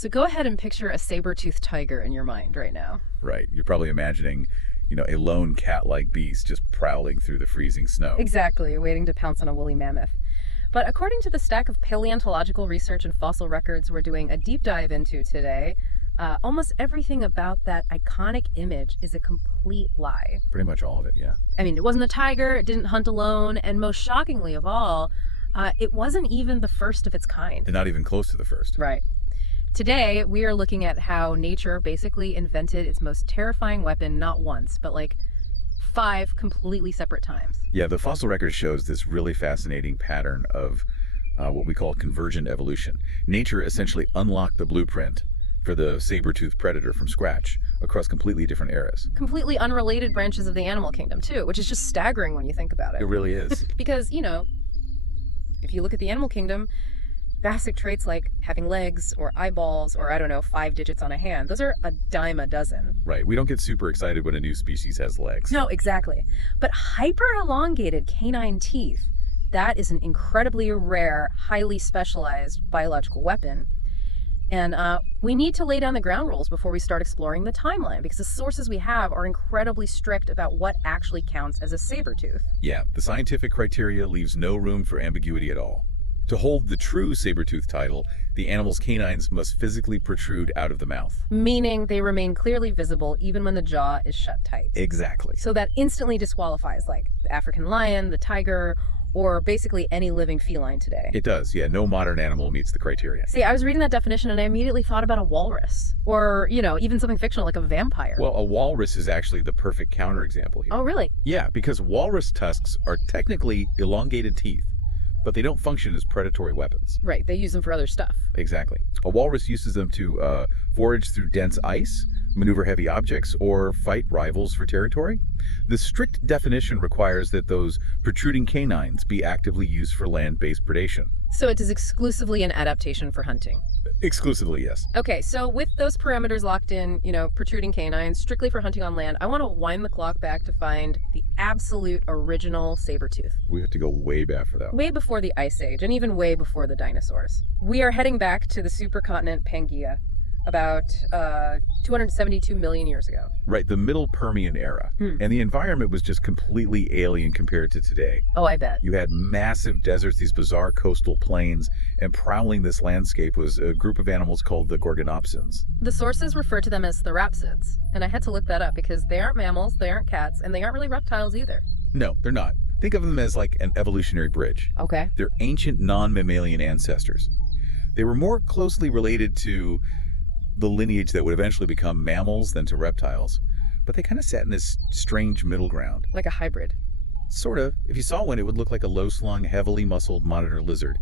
So go ahead and picture a saber-toothed tiger in your mind right now. Right. You're probably imagining, a lone cat-like beast just prowling through the freezing snow. Exactly, waiting to pounce on a woolly mammoth. But according to the stack of paleontological research and fossil records we're doing a deep dive into today, almost everything about that iconic image is a complete lie. Pretty much all of it, yeah. I mean, it wasn't a tiger, it didn't hunt alone, and most shockingly of all, it wasn't even the first of its kind. And not even close to the first. Right. Today, we are looking at how nature basically invented its most terrifying weapon not once, but like 5 completely separate times. Yeah, the fossil record shows this really fascinating pattern of what we call convergent evolution. Nature essentially unlocked the blueprint for the saber-toothed predator from scratch across completely different eras. Completely unrelated branches of the animal kingdom, too, which is just staggering when you think about it. It really is. Because, if you look at the animal kingdom, basic traits like having legs or eyeballs or, 5 digits on a hand, those are a dime a dozen. Right. We don't get super excited when a new species has legs. No, exactly. But hyper-elongated canine teeth, that is an incredibly rare, highly specialized biological weapon. And we need to lay down the ground rules before we start exploring the timeline, because the sources we have are incredibly strict about what actually counts as a saber-tooth. Yeah, the scientific criteria leaves no room for ambiguity at all. To hold the true saber-tooth title, the animal's canines must physically protrude out of the mouth. Meaning they remain clearly visible even when the jaw is shut tight. Exactly. So that instantly disqualifies, like, the African lion, the tiger, or basically any living feline today. It does, yeah. No modern animal meets the criteria. See, I was reading that definition and I immediately thought about a walrus. Or, even something fictional like a vampire. Well, a walrus is actually the perfect counterexample here. Oh, really? Yeah, because walrus tusks are technically elongated teeth, but they don't function as predatory weapons. Right, they use them for other stuff. Exactly. A walrus uses them to forage through dense ice, maneuver heavy objects, or fight rivals for territory. The strict definition requires that those protruding canines be actively used for land-based predation. So it is exclusively an adaptation for hunting. Exclusively, yes. Okay, so with those parameters locked in, protruding canines, strictly for hunting on land, I want to wind the clock back to find the absolute original saber-tooth. We have to go way back for that. Way before the Ice Age, and even way before the dinosaurs. We are heading back to the supercontinent Pangaea, about 272 million years ago. Right, the Middle Permian era. And the environment was just completely alien compared to today. Oh, I bet. You had massive deserts, these bizarre coastal plains, and prowling this landscape was a group of animals called the Gorgonopsians. The sources refer to them as therapsids, and I had to look that up because they aren't mammals, they aren't cats, and they aren't really reptiles either. No, they're not. Think of them as like an evolutionary bridge. Okay. They're ancient non-mammalian ancestors. They were more closely related to the lineage that would eventually become mammals than to reptiles, but they kind of sat in this strange middle ground. Like a hybrid. Sort of. If you saw one, it would look like a low-slung, heavily muscled monitor lizard,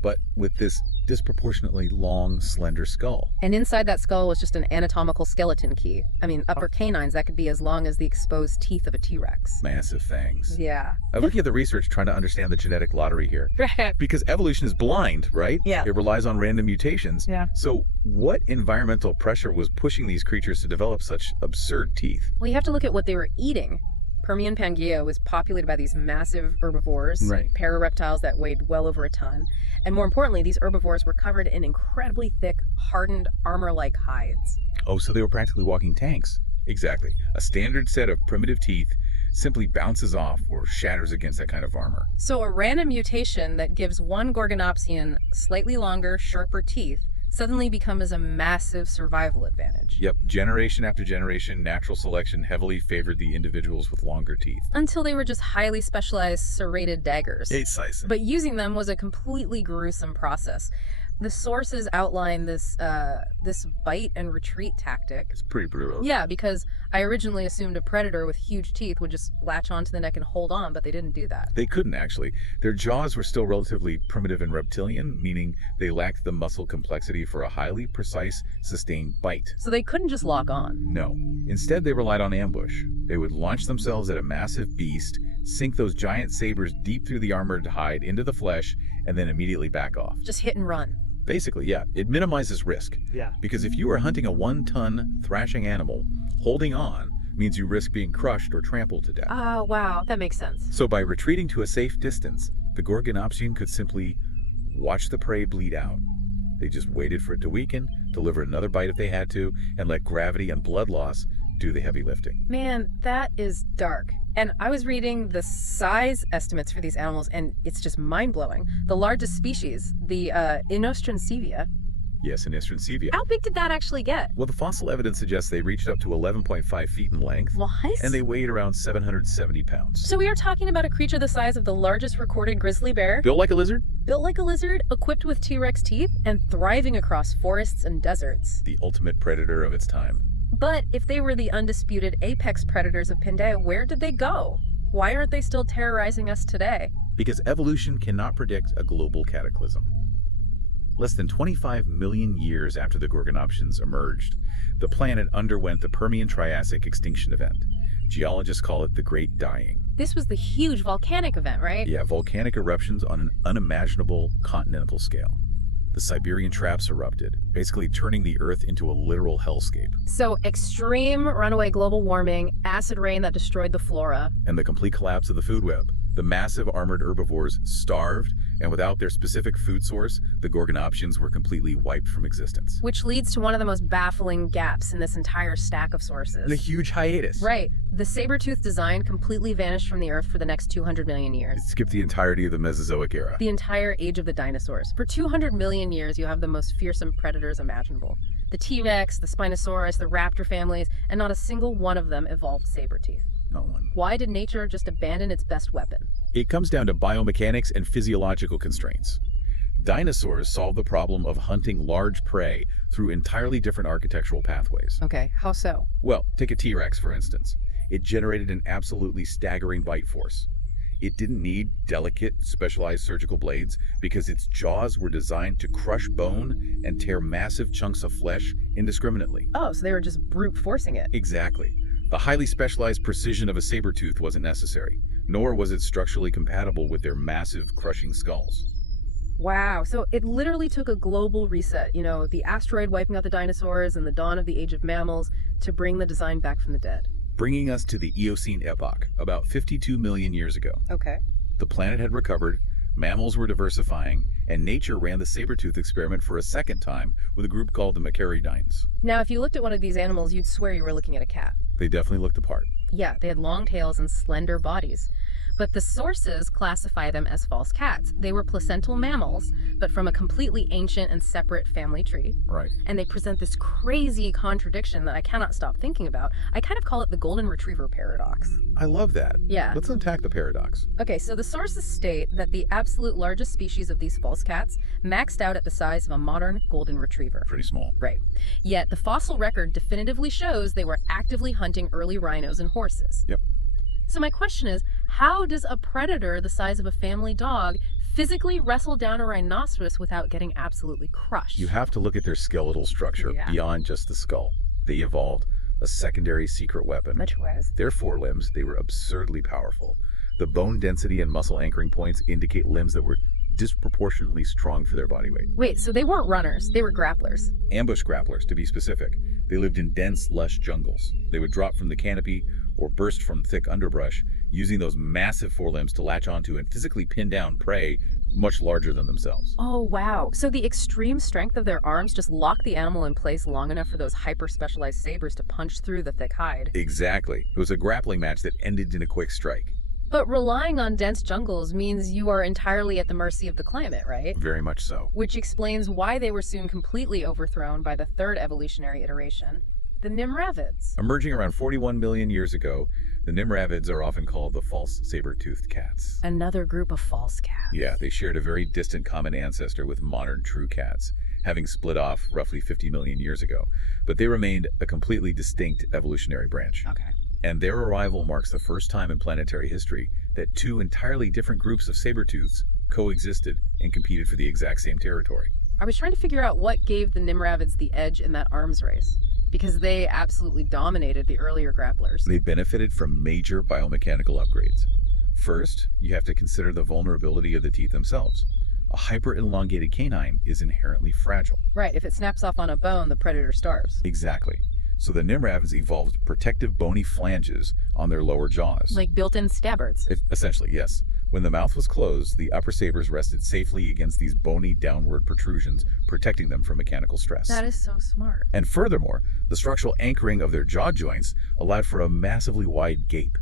but with this disproportionately long, slender skull. And inside that skull was just an anatomical skeleton key. I mean, upper canines, that could be as long as the exposed teeth of a T-Rex. Massive fangs. Yeah. I'm looking at the research trying to understand the genetic lottery here. Because evolution is blind, right? Yeah. It relies on random mutations. Yeah. So what environmental pressure was pushing these creatures to develop such absurd teeth? Well, you have to look at what they were eating. Permian Pangaea was populated by these massive herbivores, Right. parareptiles that weighed well over a ton. And more importantly, these herbivores were covered in incredibly thick, hardened, armor-like hides. Oh, so they were practically walking tanks. Exactly. A standard set of primitive teeth simply bounces off or shatters against that kind of armor. So a random mutation that gives one Gorgonopsian slightly longer, sharper teeth suddenly becomes a massive survival advantage. Yep, generation after generation, natural selection heavily favored the individuals with longer teeth. Until they were just highly specialized serrated daggers. Precisely. But using them was a completely gruesome process. The sources outline this bite and retreat tactic. It's pretty brutal. Yeah, because I originally assumed a predator with huge teeth would just latch onto the neck and hold on, but they didn't do that. They couldn't, actually. Their jaws were still relatively primitive and reptilian, meaning they lacked the muscle complexity for a highly precise, sustained bite. So they couldn't just lock on. No. Instead, they relied on ambush. They would launch themselves at a massive beast, sink those giant sabers deep through the armored hide into the flesh, and then immediately back off. Just hit and run. Basically, yeah. It minimizes risk. Yeah. Because if you are hunting a 1-ton thrashing animal, holding on means you risk being crushed or trampled to death. Oh, wow. That makes sense. So by retreating to a safe distance, the Gorgonopsian could simply watch the prey bleed out. They just waited for it to weaken, delivered another bite if they had to, and let gravity and blood loss do the heavy lifting. Man, that is dark. And I was reading the size estimates for these animals, and it's just mind-blowing. The largest species, the Inostrancevia. Yes, Inostrancevia. How big did that actually get? Well, the fossil evidence suggests they reached up to 11.5 feet in length. What? And they weighed around 770 pounds. So we are talking about a creature the size of the largest recorded grizzly bear. Built like a lizard? Built like a lizard, equipped with T-Rex teeth, and thriving across forests and deserts. The ultimate predator of its time. But if they were the undisputed apex predators of Pangaea, where did they go? Why aren't they still terrorizing us today? Because evolution cannot predict a global cataclysm. Less than 25 million years after the Gorgonopsians emerged, the planet underwent the Permian-Triassic extinction event. Geologists call it the Great Dying. This was the huge volcanic event, right? Yeah, volcanic eruptions on an unimaginable continental scale. The Siberian traps erupted, basically turning the Earth into a literal hellscape. So extreme runaway global warming, acid rain that destroyed the flora. And the complete collapse of the food web. The massive armored herbivores starved, and without their specific food source, the Gorgonopsians were completely wiped from existence. Which leads to one of the most baffling gaps in this entire stack of sources. The huge hiatus. Right. The saber-tooth design completely vanished from the Earth for the next 200 million years. It skipped the entirety of the Mesozoic era. The entire age of the dinosaurs. For 200 million years, you have the most fearsome predators imaginable. The T-Rex, the Spinosaurus, the raptor families, and not a single one of them evolved saber-tooth. Not one. Why did nature just abandon its best weapon? It comes down to biomechanics and physiological constraints. Dinosaurs solved the problem of hunting large prey through entirely different architectural pathways. Okay, how so? Well, take a T-Rex, for instance. It generated an absolutely staggering bite force. It didn't need delicate, specialized surgical blades because its jaws were designed to crush bone and tear massive chunks of flesh indiscriminately. Oh, so they were just brute forcing it. Exactly. The highly specialized precision of a saber-tooth wasn't necessary, nor was it structurally compatible with their massive, crushing skulls. Wow, so it literally took a global reset, the asteroid wiping out the dinosaurs and the dawn of the age of mammals to bring the design back from the dead. Bringing us to the Eocene epoch, about 52 million years ago. Okay. The planet had recovered, mammals were diversifying, and nature ran the saber-tooth experiment for a second time with a group called the Macaridines. Now, if you looked at one of these animals, you'd swear you were looking at a cat. They definitely looked the part. Yeah, they had long tails and slender bodies. But the sources classify them as false cats. They were placental mammals, but from a completely ancient and separate family tree. Right. And they present this crazy contradiction that I cannot stop thinking about. I kind of call it the golden retriever paradox. I love that. Yeah. Let's unpack the paradox. Okay, so the sources state that the absolute largest species of these false cats maxed out at the size of a modern golden retriever. Pretty small. Right. Yet the fossil record definitively shows they were actively hunting early rhinos and horses. Yep. So my question is, how does a predator the size of a family dog physically wrestle down a rhinoceros without getting absolutely crushed? You have to look at their skeletal structure beyond just the skull. They evolved a secondary secret weapon. Which was? Their forelimbs, they were absurdly powerful. The bone density and muscle anchoring points indicate limbs that were disproportionately strong for their body weight. Wait, so they weren't runners, they were grapplers. Ambush grapplers, to be specific. They lived in dense, lush jungles. They would drop from the canopy or burst from thick underbrush, using those massive forelimbs to latch onto and physically pin down prey much larger than themselves. Oh, wow. So the extreme strength of their arms just locked the animal in place long enough for those hyper-specialized sabers to punch through the thick hide. Exactly. It was a grappling match that ended in a quick strike. But relying on dense jungles means you are entirely at the mercy of the climate, right? Very much so. Which explains why they were soon completely overthrown by the third evolutionary iteration, the Nimravids. Emerging around 41 million years ago, the Nimravids are often called the false saber-toothed cats. Another group of false cats. Yeah, they shared a very distant common ancestor with modern true cats, having split off roughly 50 million years ago. But they remained a completely distinct evolutionary branch. Okay. And their arrival marks the first time in planetary history that two entirely different groups of saber-tooths coexisted and competed for the exact same territory. I was trying to figure out what gave the Nimravids the edge in that arms race, because they absolutely dominated the earlier grapplers. They benefited from major biomechanical upgrades. First, you have to consider the vulnerability of the teeth themselves. A hyper-elongated canine is inherently fragile. Right, if it snaps off on a bone, the predator starves. Exactly. So the Nimravids evolved protective bony flanges on their lower jaws. Like built-in scabbards. Essentially, yes. When the mouth was closed, the upper sabers rested safely against these bony downward protrusions, protecting them from mechanical stress. That is so smart. And furthermore, the structural anchoring of their jaw joints allowed for a massively wide gape.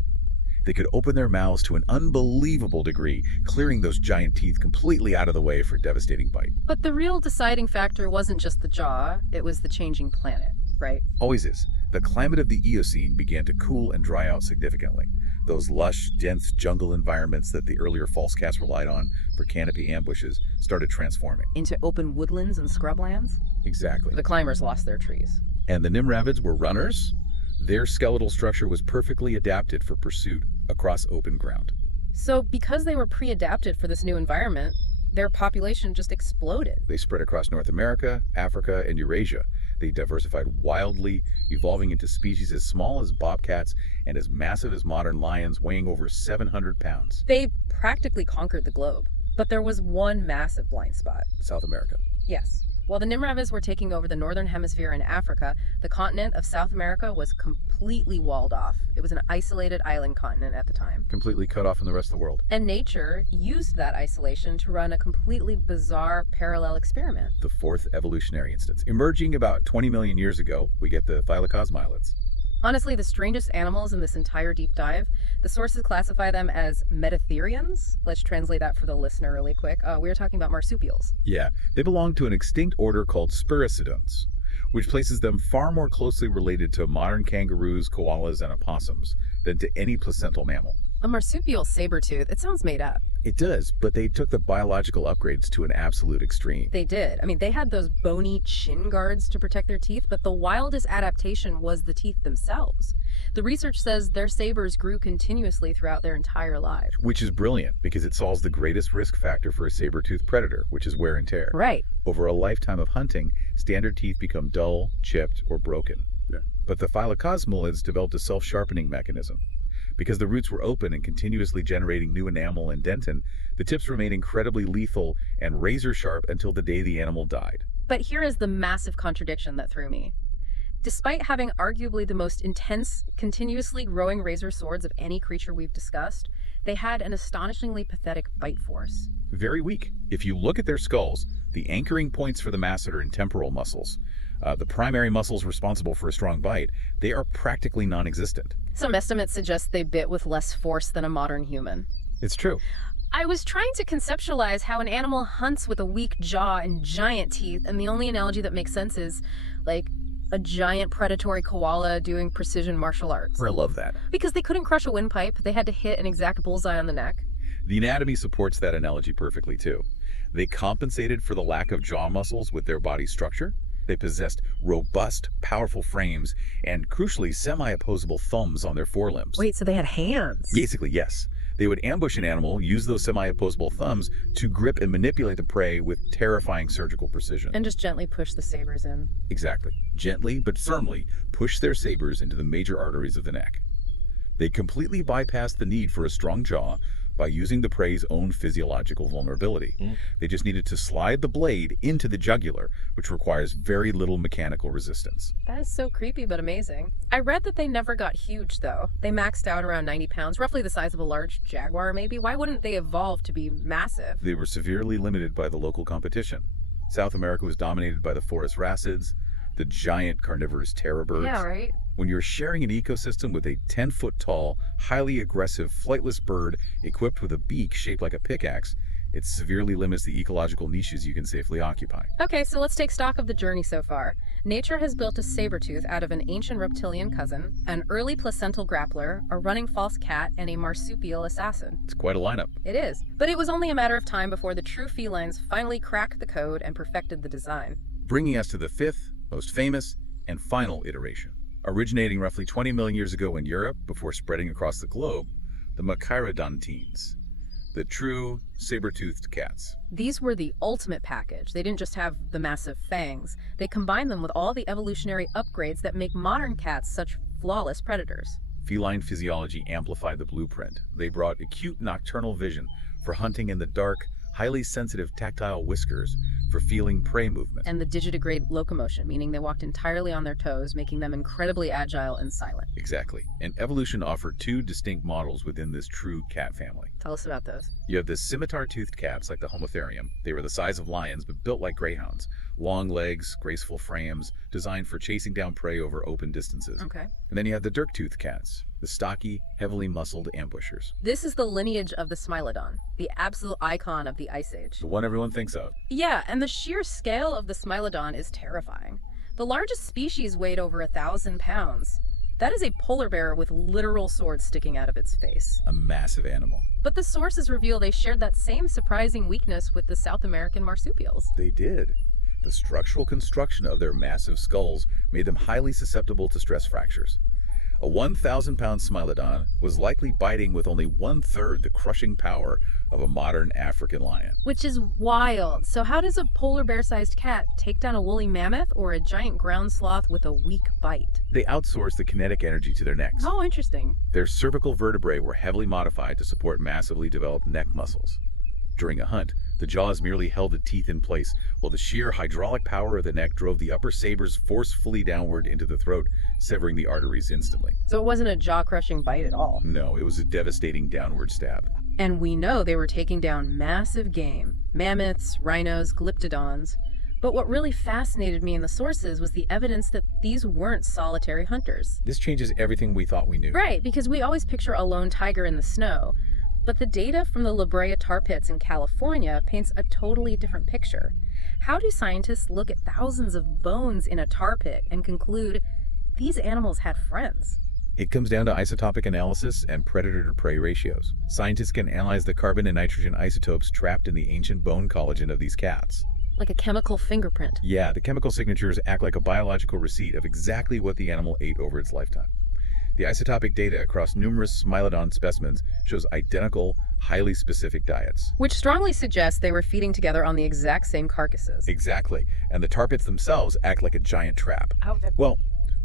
They could open their mouths to an unbelievable degree, clearing those giant teeth completely out of the way for devastating bite. But the real deciding factor wasn't just the jaw, it was the changing planet, right? Always is. The climate of the Eocene began to cool and dry out significantly. Those lush, dense jungle environments that the earlier false cats relied on for canopy ambushes started transforming. Into open woodlands and scrublands? Exactly. The climbers lost their trees. And the Nimravids were runners. Their skeletal structure was perfectly adapted for pursuit across open ground. So because they were pre-adapted for this new environment, their population just exploded. They spread across North America, Africa, and Eurasia. They diversified wildly, evolving into species as small as bobcats and as massive as modern lions, weighing over 700 pounds. They practically conquered the globe. But there was one massive blind spot. South America. Yes. While the Nimravids were taking over the northern hemisphere in Africa, the continent of South America was completely walled off. It was an isolated island continent at the time. Completely cut off from the rest of the world. And nature used that isolation to run a completely bizarre parallel experiment. The fourth evolutionary instance. Emerging about 20 million years ago, we get the Smilodons. Honestly, the strangest animals in this entire deep dive, the sources classify them as metatherians. Let's translate that for the listener really quick. We're talking about marsupials. Yeah, they belong to an extinct order called Sabertooths, which places them far more closely related to modern kangaroos, koalas, and opossums than to any placental mammal. A marsupial saber-tooth, it sounds made up. It does, but they took the biological upgrades to an absolute extreme. They did. I mean, they had those bony chin guards to protect their teeth, but the wildest adaptation was the teeth themselves. The research says their sabers grew continuously throughout their entire lives. Which is brilliant, because it solves the greatest risk factor for a saber-toothed predator, which is wear and tear. Right. Over a lifetime of hunting, standard teeth become dull, chipped, or broken. Yeah. But the phyllocosmilids developed a self-sharpening mechanism. Because the roots were open and continuously generating new enamel and dentin, the tips remained incredibly lethal and razor-sharp until the day the animal died. But here is the massive contradiction that threw me. Despite having arguably the most intense, continuously growing razor swords of any creature we've discussed, they had an astonishingly pathetic bite force. Very weak. If you look at their skulls, the anchoring points for the masseter and temporal muscles, the primary muscles responsible for a strong bite, they are practically non-existent. Some estimates suggest they bit with less force than a modern human. It's true. I was trying to conceptualize how an animal hunts with a weak jaw and giant teeth, and the only analogy that makes sense is, like, a giant predatory koala doing precision martial arts. I love that. Because they couldn't crush a windpipe, they had to hit an exact bullseye on the neck. The anatomy supports that analogy perfectly, too. They compensated for the lack of jaw muscles with their body structure. They possessed robust, powerful frames and, crucially, semi-opposable thumbs on their forelimbs. Wait, so they had hands? Basically, yes. They would ambush an animal, use those semi-opposable thumbs to grip and manipulate the prey with terrifying surgical precision. And just gently push the sabers in. Exactly. Gently but firmly push their sabers into the major arteries of the neck. They completely bypassed the need for a strong jaw by using the prey's own physiological vulnerability. They just needed to slide the blade into the jugular, which requires very little mechanical resistance. That is so creepy but amazing. I read that they never got huge, though. They maxed out around 90 pounds, roughly the size of a large jaguar, maybe. Why wouldn't they evolve to be massive? They were severely limited by the local competition. South America was dominated by the forest racids, the giant carnivorous terror birds. Yeah, right? When you're sharing an ecosystem with a 10-foot-tall, highly aggressive, flightless bird equipped with a beak shaped like a pickaxe, it severely limits the ecological niches you can safely occupy. Okay, so let's take stock of the journey so far. Nature has built a saber-tooth out of an ancient reptilian cousin, an early placental grappler, a running false cat, and a marsupial assassin. It's quite a lineup. It is. But it was only a matter of time before the true felines finally cracked the code and perfected the design. Bringing us to the fifth, most famous, and final iteration. Originating roughly 20 million years ago in Europe before spreading across the globe, the Machairodontines, the true saber-toothed cats. These were the ultimate package. They didn't just have the massive fangs. They combined them with all the evolutionary upgrades that make modern cats such flawless predators. Feline physiology amplified the blueprint. They brought acute nocturnal vision for hunting in the dark, highly sensitive tactile whiskers for feeling prey movement. And the digitigrade locomotion, meaning they walked entirely on their toes, making them incredibly agile and silent. Exactly. And evolution offered two distinct models within this true cat family. Tell us about those. You have the scimitar-toothed cats like the Homotherium. They were the size of lions but built like greyhounds. Long legs, graceful frames, designed for chasing down prey over open distances. Okay. And then you have the dirk-toothed cats, the stocky, heavily muscled ambushers. This is the lineage of the Smilodon, the absolute icon of the Ice Age. The one everyone thinks of. Yeah, and the sheer scale of the Smilodon is terrifying. The largest species weighed over 1,000 pounds. That is a polar bear with literal swords sticking out of its face. A massive animal. But the sources reveal they shared that same surprising weakness with the South American marsupials. They did. The structural construction of their massive skulls made them highly susceptible to stress fractures. A 1,000-pound Smilodon was likely biting with only 1/3 the crushing power of a modern African lion. Which is wild. So how does a polar bear-sized cat take down a woolly mammoth or a giant ground sloth with a weak bite? They outsourced the kinetic energy to their necks. Oh, interesting. Their cervical vertebrae were heavily modified to support massively developed neck muscles. During a hunt, the jaws merely held the teeth in place, while the sheer hydraulic power of the neck drove the upper sabers forcefully downward into the throat, severing the arteries instantly. So it wasn't a jaw-crushing bite at all. No, it was a devastating downward stab. And we know they were taking down massive game, mammoths, rhinos, glyptodons. But what really fascinated me in the sources was the evidence that these weren't solitary hunters. This changes everything we thought we knew. Right, because we always picture a lone tiger in the snow. But the data from the La Brea tar pits in California paints a totally different picture. How do scientists look at thousands of bones in a tar pit and conclude these animals had friends? It comes down to isotopic analysis and predator-to-prey ratios. Scientists can analyze the carbon and nitrogen isotopes trapped in the ancient bone collagen of these cats. Like a chemical fingerprint. Yeah, the chemical signatures act like a biological receipt of exactly what the animal ate over its lifetime. The isotopic data across numerous Smilodon specimens shows identical, highly specific diets. Which strongly suggests they were feeding together on the exact same carcasses. Exactly, and the tar pits themselves act like a giant trap. Oh, Well,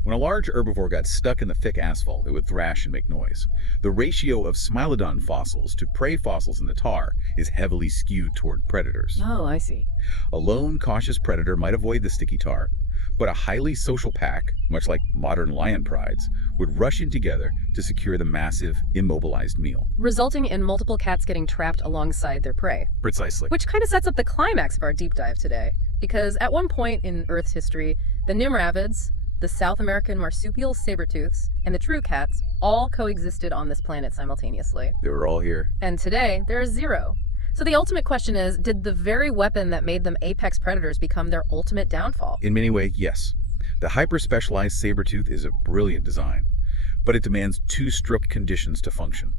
when a large herbivore got stuck in the thick asphalt, it would thrash and make noise. The ratio of Smilodon fossils to prey fossils in the tar is heavily skewed toward predators. Oh, I see. A lone, cautious predator might avoid the sticky tar, but a highly social pack, much like modern lion prides, would rush in together to secure the massive, immobilized meal. Resulting in multiple cats getting trapped alongside their prey. Precisely. Which kind of sets up the climax of our deep dive today. Because at one point in Earth's history, the Nimravids, the South American marsupial saber-tooths, and the true cats all coexisted on this planet simultaneously. They were all here. And today, there is zero. So the ultimate question is, did the very weapon that made them apex predators become their ultimate downfall? In many ways, yes. The hyper-specialized saber-tooth is a brilliant design, but it demands two strict conditions to function: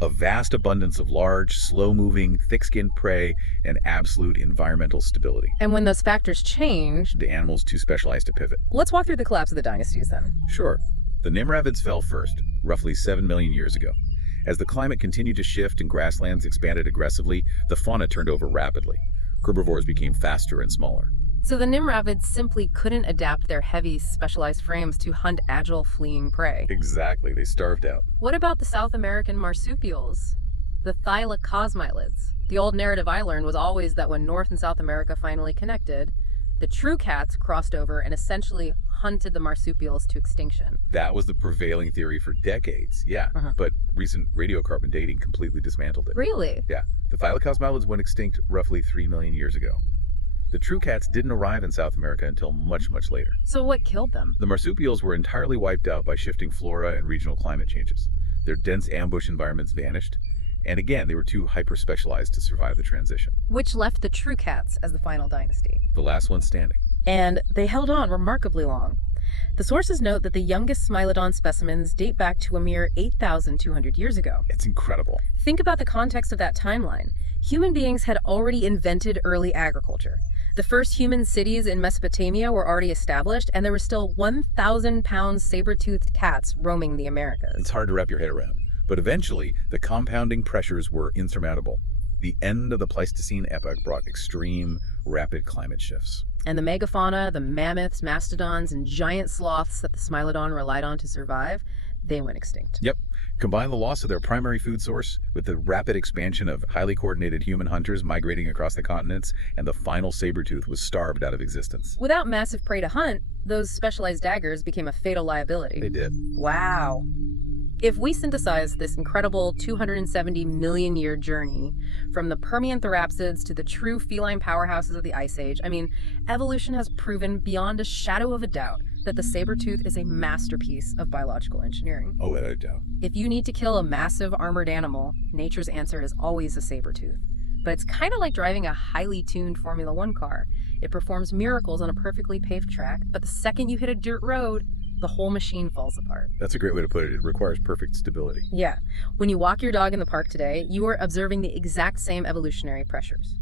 a vast abundance of large, slow-moving, thick-skinned prey, and absolute environmental stability. And when those factors changed, The animal's too specialized to pivot. let's walk through the collapse of the dynasties then. Sure. The Nimravids fell first, roughly 7 million years ago. As the climate continued to shift and grasslands expanded aggressively, the fauna turned over rapidly. Herbivores became faster and smaller. So the Nimravids simply couldn't adapt their heavy, specialized frames to hunt agile, fleeing prey. Exactly, they starved out. What about the South American marsupials? The thylacosmilids. The old narrative I learned was always that when North and South America finally connected, the true cats crossed over and essentially hunted the marsupials to extinction. That was the prevailing theory for decades, yeah. But recent radiocarbon dating completely dismantled it. Really? Yeah, the thylacosmilids went extinct roughly 3 million years ago. The true cats didn't arrive in South America until much, much later. So what killed them? The marsupials were entirely wiped out by shifting flora and regional climate changes. Their dense ambush environments vanished, and again, they were too hyper-specialized to survive the transition. Which left the true cats as the final dynasty. The last one standing. And they held on remarkably long. The sources note that the youngest Smilodon specimens date back to a mere 8,200 years ago. It's incredible. Think about the context of that timeline. Human beings had already invented early agriculture. The first human cities in Mesopotamia were already established, and there were still 1,000-pound saber-toothed cats roaming the Americas. It's hard to wrap your head around. But eventually, the compounding pressures were insurmountable. The end of the Pleistocene epoch brought extreme, rapid climate shifts. And the megafauna, the mammoths, mastodons, and giant sloths that the Smilodon relied on to survive, they went extinct. Yep. Combine the loss of their primary food source with the rapid expansion of highly coordinated human hunters migrating across the continents, and the final saber-tooth was starved out of existence. Without massive prey to hunt, those specialized daggers became a fatal liability. They did. Wow. If we synthesize this incredible 270 million year journey from the Permian therapsids to the true feline powerhouses of the Ice Age, I mean, evolution has proven beyond a shadow of a doubt that the saber-tooth is a masterpiece of biological engineering. Oh, without a doubt. If you need to kill a massive armored animal, nature's answer is always a saber-tooth. But it's kind of like driving a highly tuned Formula One car. It performs miracles on a perfectly paved track, but the second you hit a dirt road, the whole machine falls apart. That's a great way to put it. It requires perfect stability. Yeah. When you walk your dog in the park today, you are observing the exact same evolutionary pressures.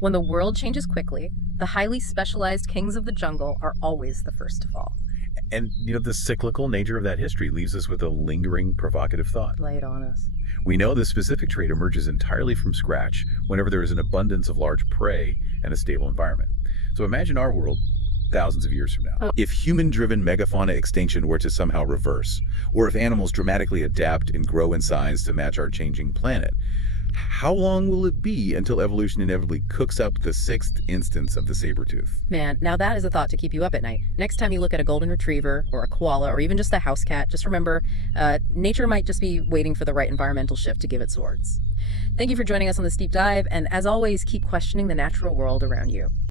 When the world changes quickly, the highly specialized kings of the jungle are always the first to fall. And, the cyclical nature of that history leaves us with a lingering, provocative thought. Lay it on us. We know this specific trait emerges entirely from scratch whenever there is an abundance of large prey and a stable environment. So imagine our world thousands of years from now. If human-driven megafauna extinction were to somehow reverse, or if animals dramatically adapt and grow in size to match our changing planet, how long will it be until evolution inevitably cooks up the sixth instance of the saber-tooth? Man, now that is a thought to keep you up at night. Next time you look at a golden retriever or a koala or even just a house cat, just remember, nature might just be waiting for the right environmental shift to give it swords. Thank you for joining us on this deep dive, and as always, keep questioning the natural world around you.